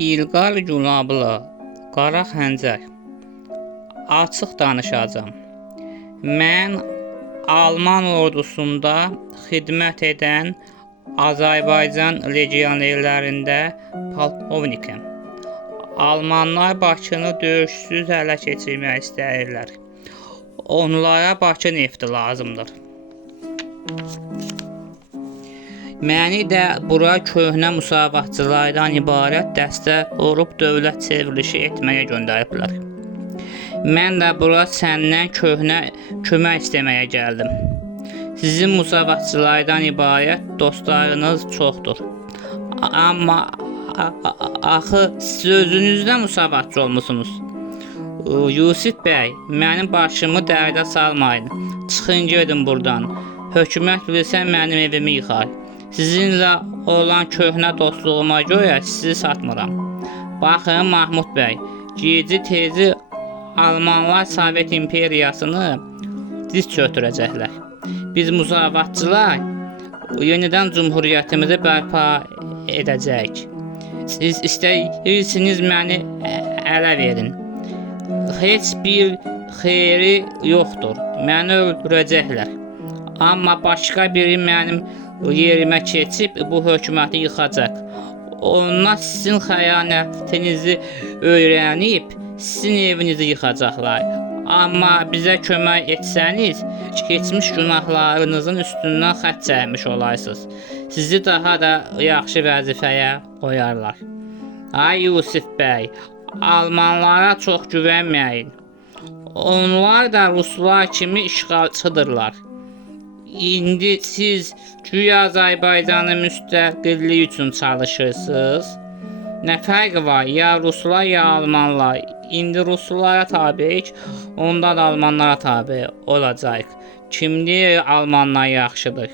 İlqar Gülablı, Qara Xəncər. Açıq danışacağam. Mən Alman ordusunda xidmət edən Azərbaycan legionerlərində polkovnikim. Almanlar Bakını döyüşsüz ələ keçirmək istəyirlər. Onlara Bakı nefti lazımdır. Məni də bura köhnə müsavatçılardan ibarət dəstə olub dövlət çevrilişi etməyə göndəriblər. Mən də bura səndən köhnə kömək istəməyə gəldim. Sizin müsavatçılardan ibarət dostlarınız çoxdur. Amma axı siz özünüzdə müsavatçı olmusunuz. Yusif bəy, mənim başımı dərdə salmayın. Çıxın gedin buradan. Hökumət bilsə mənim evimi yıxar. Sizinlə olan köhnə dostluğuma görə sizi satmıram. Baxın Mahmud bəy, geci-tezi Almanlar Sovet İmperiyasını diz çöktürəcəklər. Biz müsavatçılar yenidən cumhuriyyətimizi bərpa edəcəyik. Siz istəyirsiniz məni ələ verin. Heç bir xeyri yoxdur. Məni öldürəcəklər. Amma başqa biri mənim yerimə keçib bu hökuməti yıxacaq. Onlar sizin xəyanətinizi öyrənib sizin evinizi yıxacaqlar. Amma bizə kömək etsəniz, keçmiş günahlarınızın üstündən xətt çəkmiş olarsınız. Sizi daha da yaxşı vəzifəyə qoyarlar. Ay Yusif bəy, Almanlara çox güvənməyin. Onlar da Ruslar kimi işğalçıdırlar. İndi siz güya Azərbaycanın müstəqilliyi üçün çalışırsınız. Nə fərqi var? Ya Ruslar, ya Almanlar. İndi Ruslara tabeyik, onda da Almanlara tabe olacaq. Kimdir Almanlar yaxşıdır?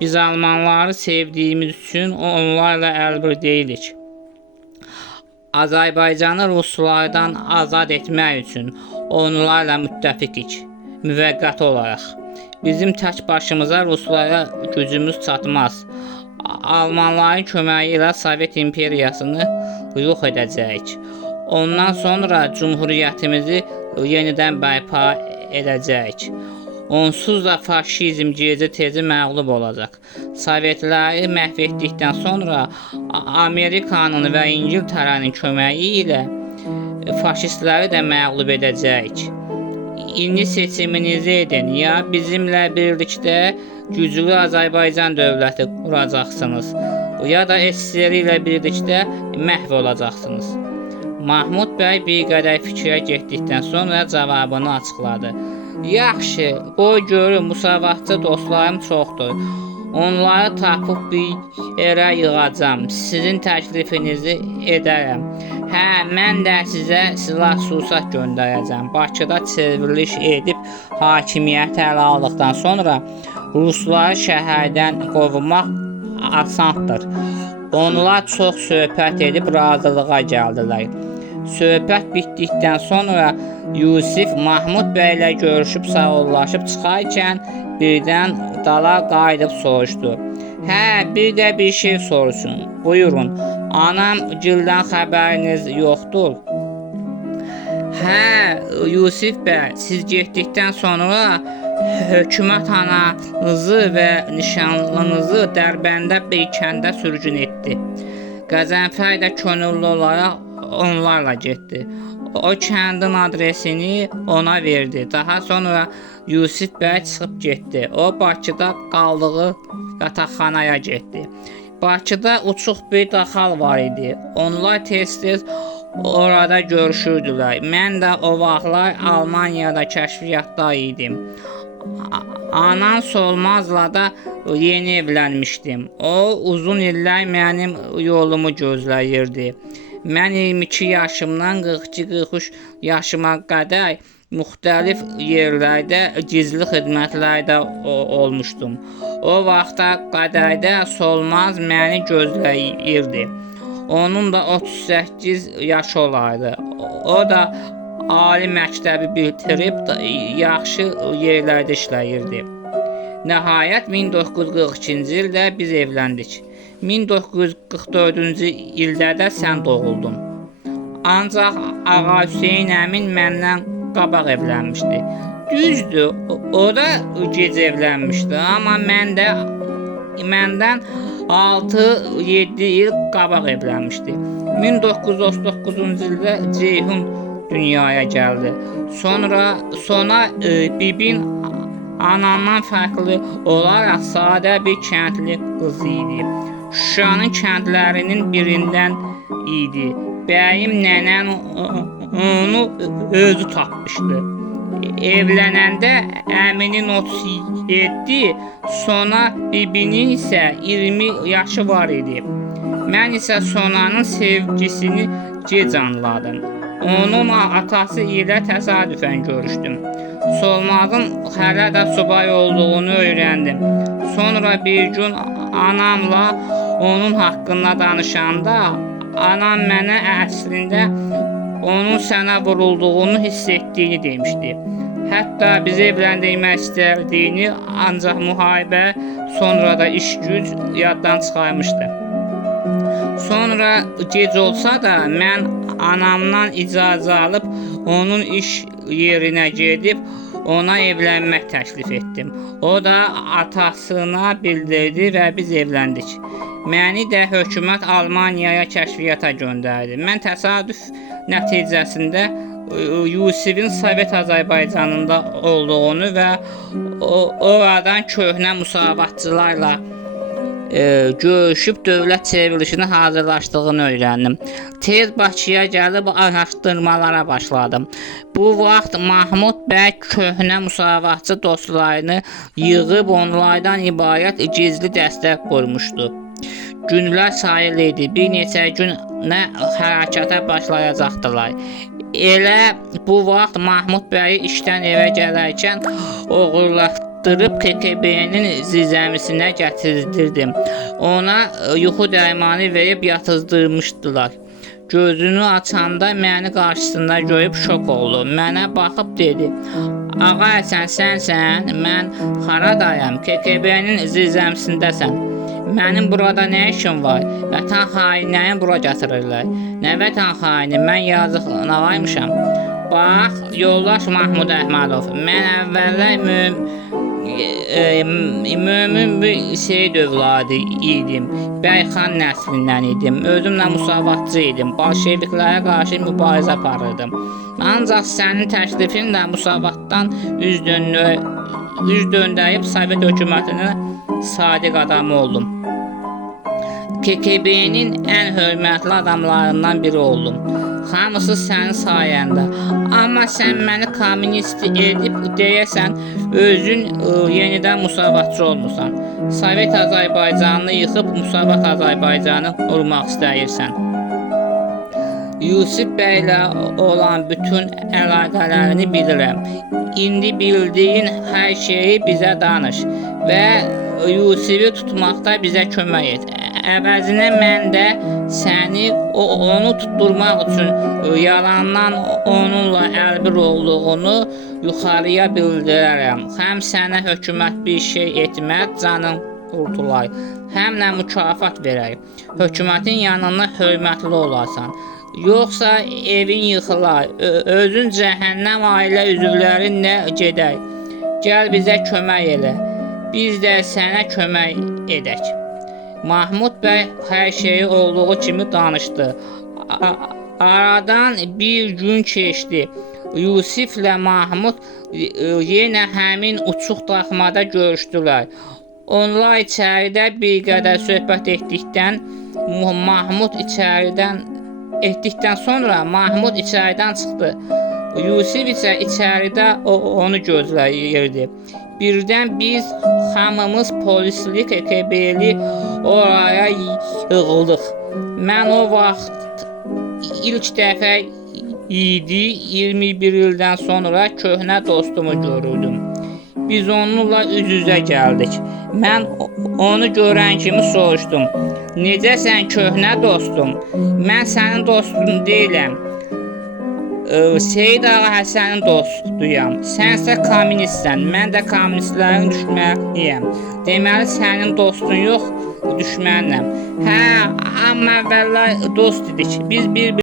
Biz Almanları sevdiyimiz üçün onlarla əlbir deyilik. Azərbaycanı Ruslardan azad etmək üçün onlarla müttəfiqik, müvəqqəti olaraq. Bizim tək başımıza Ruslara gücümüz çatmaz. Almanların köməyi ilə Sovet İmperiyasını yox edəcəyik. Ondan sonra cumhuriyyətimizi yenidən bərpa edəcəyik. Onsuz da faşizm geci-tezi məğlub olacaq. Sovetləri məhv etdikdən sonra Amerikanın və İngiltərənin köməyi ilə faşistləri də məğlub edəcəyik. İndi seçiminizi edin. Ya bizimlə birlikdə güclü Azərbaycan dövləti quracaqsınız, ya da SSR ilə birlikdə məhv olacaqsınız. Mahmud bəy bir qədər fikrə getdikdən sonra cavabını açıqladı. Yaxşı, qoy görüm, müsavatçı dostlarım çoxdur. Onları tapıb bir yerə yığacam. Sizin təklifinizi edərəm. Hə, mən də sizə silah-sursat göndərəcəm. Bakıda çevriliş edib hakimiyyəti ələ aldıqdan sonra Rusları şəhərdən qovmaq asandır. Onlar çox söhbət edib razılığa gəldilər. Söhbət bitdikdən sonra Yusif Mahmud bəylə görüşüb sağollaşıb çıxarkən birdən dala qayıdıb soruşdu. Hə, bir də bir şey soruşun. Buyurun, anam gildən xəbəriniz yoxdur? Hə, Yusif bəy, siz getdikdən sonra hökumət ananızı və nişanlınızı Dərbəndə bir kəndə sürgün etdi. Qəzənfər də könüllü olaraq onlarla getdi. O kəndin adresini ona verdi. Daha sonra Yusif bəy çıxıb getdi. O Bakıda qaldığı yataqxanaya getdi. Bakıda uçuq bir daxal var idi. Onlar tez-tez orada görüşürdülər. Mən də o vaxtlar Almaniyada kəşfiyyatda idim. Anan Solmazla da yeni evlənmişdim. O uzun illər mənim yolumu gözləyirdi. Mən 22 yaşımdan 42-43 yaşıma qədər müxtəlif yerlərdə gizli xidmətlərdə olmuşdum. O vaxta qədər də Solmaz məni gözləyirdi. Onun da 38 yaşı olardı. O da ali məktəbi bitirib yaxşı yerlərdə işləyirdi. Nəhayət 1942-ci ildə biz evləndik. 1944-cü ildə də sən doğuldun. Ancaq Ağa Hüseyn əmin məndən qabaq evlənmişdi. Düzdür, o da gec evlənmişdi, amma məndən 6-7 il qabaq evlənmişdi. 1939-cu ildə Ceyhun dünyaya gəldi. Sonra bibin anamdan fərqli olaraq sadə bir kəndli qız idi. Şuşanın kəndlərinin birindən idi. Bəyim nənən onu özü tapmışdı. Evlənəndə əminin 37, sonra bibinin isə 20 yaşı var idi. Mən isə Sonanın sevgisini gec anladım. Onun atası ilə təsadüfən görüşdüm. Solmazın hələ də subay olduğunu öyrəndim. Sonra bir gün anamla onun haqqında danışanda anam mənə əslində onun sənə vurulduğunu hiss etdiyini demişdi. Hətta bizi evləndirmək istədiyini, ancaq müharibə sonra da iş-güc yaddan çıxarmışdı. Sonra gec olsa da mən anamdan icazə alıb onun iş yerinə gedib ona evlənmək təklif etdim. O da atasına bildirdi və biz evləndik. Məni də hökumət Almaniyaya kəşfiyyata göndərdi. Mən təsadüf nəticəsində Yusifin Sovet Azərbaycanında olduğunu və oradan köhnə müsavatçılarla görüşüb dövlət çevrilişini hazırlaşdığını öyrəndim. Tez Bakıya gəlib araşdırmalara başladım. Bu vaxt Mahmud bəy köhnə müsavatçı dostlarını yığıb onlardan ibarət gizli dəstə qurmuşdu. Günlər sayılı idi. Bir neçə günə hərəkata başlayacaqdılar. Elə bu vaxt Mahmud bəyi işdən evə gələrkən oğurlatdırıb KGB-nin zirzəmisinə gətirdirdim. Ona yuxu dərmanı verib yatızdırmışdılar. Gözünü açanda məni qarşısında görüb şok oldu. Mənə baxıb dedi: "Ağa Həsən, sənsən? Mən haradayam? KGB-nin zirzəmisindəsən. Mənim burada nə işim var? Vətən hainlərini bura gətirirlər." "Nə vətən haini? Mən yazıq nağaymışam." "Bax, yoldaş Mahmud Əhmədov, mən əvvəllər mömin bir Seyid övladı idim. Bəyxan nəslindən idim. Özümlə müsavatçı idim. Bolşeviklərə qarşı mübarizə aparırdım. Ancaq sənin təklifinlə müsavatdan üz döndərib Sovet hökumətinin sadiq adamı oldum. KGB-nin ən hörmətli adamlarından biri oldum. Hamısı sənin sayəndə. Amma sən məni kommunist edib deyəsən özün yenidən müsavatçı olmusan. Sovet Azərbaycanını yıxıb Müsavat Azərbaycanı qurmaq istəyirsən. Yusif bəylə olan bütün əlaqələrini bilirəm. İndi bildiyin hər şeyi bizə danış və Yusifi tutmaqda bizə kömək et. Əvəzinə mən də səni onu tutturmaq üçün yalandan onunla əlbir olduğunu yuxarıya bildirərəm. Həm sənə hökumət bir şey etməz, canın qurtular. Həm də mükafat verər. Hökumətin yanında hörmətli olarsan. Yoxsa evin yıxılar, özün cəhənnəm ailə üzvlərinlə gedək. Gəl bizə kömək elə, biz də sənə kömək edək." Mahmud bəy hər şeyi olduğu kimi danışdı. Aradan bir gün keçdi. Yusiflə Mahmud yenə həmin uçuq daxmada görüşdülər. Onlar içəridə bir qədər söhbət etdikdən sonra Mahmud içəridən çıxdı. Yusif isə içəridə onu gözləyirdi. Birdən biz hamımız polisli, KGB-li oraya yığıldıq. Mən o vaxt ilk dəfə idi 21 ildən sonra köhnə dostumu görürdüm. Biz onunla üz-üzə gəldik. Mən onu görən kimi soruşdum: "Necəsən köhnə dostum? Mən sənin dostun deyiləm. Seyid Ağa Həsənin dostuyam. Sənsə kommunistsən, mən də kommunistlərin düşməniyəm. Deməli sənin dostun yox, düşmənəm. Hə, amma əvvəllər dost idik. Biz bir